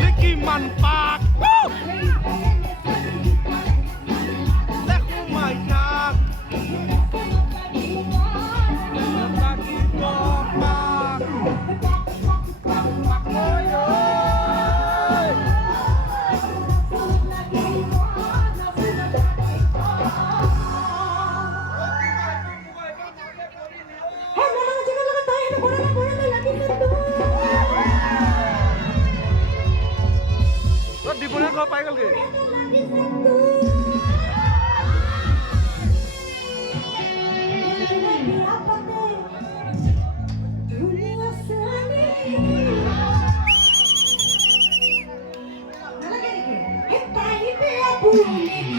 Ricky Man Park Woo! และคู่ใหม่จากปากกีบอกปากปักโอยเลย Terus di bulan kau pakai lagi? Bumi,